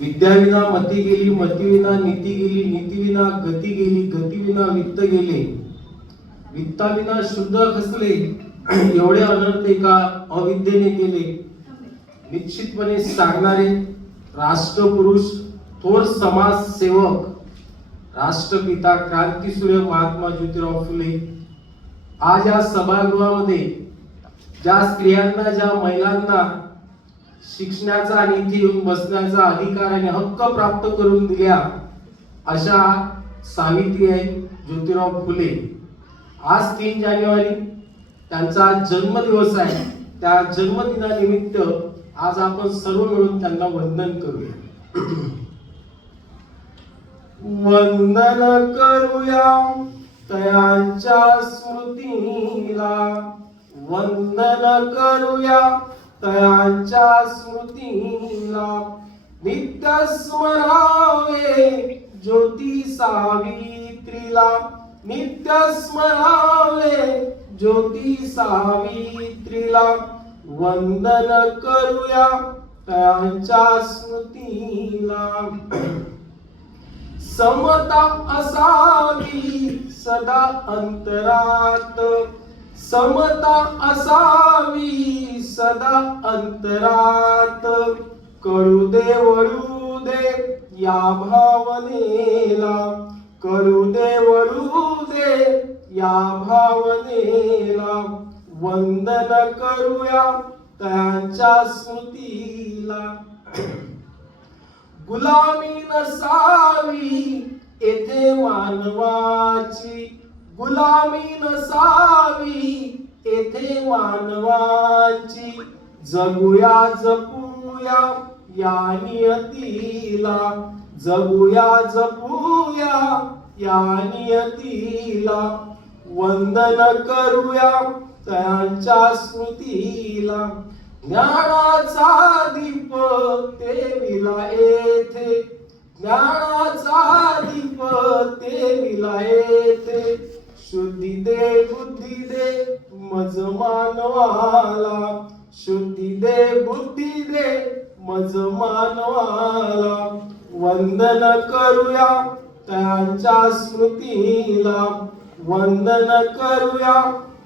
विद्याविना मती गेली, मतीविना नीती गेली, नीतीविना गती गेली, गतीविना वित्त गेले, वित्ताविना शुद्ध खसले. एवढे अनर्थ एका अविद्येने केले. निश्चितपणे सांगणारे राष्ट्रपुरुष, थोर समाजसेवक, राष्ट्रपिता, क्रांतीसूर्य महात्मा ज्योतिराव फुले आज या सभागृहामध्ये ज्या स्त्रियांना, ज्या महिलांना शिक्षणाचा आणि इथे येऊन बसण्याचा अधिकार आणि हक्क प्राप्त करून दिल्या अशा सावित्री आहे ज्योतिराव फुले. आज 3 जानेवारी त्यांचा जन्मदिवस आहे. त्या जन्मदिनानिमित्त आज आपण सर्व मिळून त्यांना वंदन करूया. वंदन करूया तयांच्या स्मृतीला, वंदन करूया तयांच्या स्मृतीला. नित्य स्मरावे ज्योती सावित्रीला, नित्य स्मरावे ज्योती सावित्रीला. वंदन करूया तयांच्या स्मृतीला. समता असावी सदा अंतरात, समता असावी सदा अंतरात. कळू दे वळू दे या भावनेला, कळू दे वळू दे या भावनेला. वंदन करूया त्यांच्या स्मृतीला. गुलामी नसावी येथे मानवाची, गुलामी नसावी येथे मानवाची. जगूया जपूया या नियतीला, जगूया जपूया या नियतीला. वंदन करूया त्यांच्या स्मृतीला. ज्ञानाचा दीप तेविला येथे, ज्ञानाचा दीप तेविला येथे. शुद्धी दे बुद्धी दे मज मानवाला, शुद्धी दे बुद्धी दे मज मानवाला. वंदन करूया त्यांच्या स्मृतीला, वंदन करूया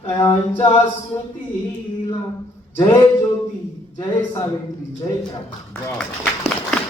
त्यांच्या स्मृतीला. जय ज्योती, जय सावित्री, जय क्रांती.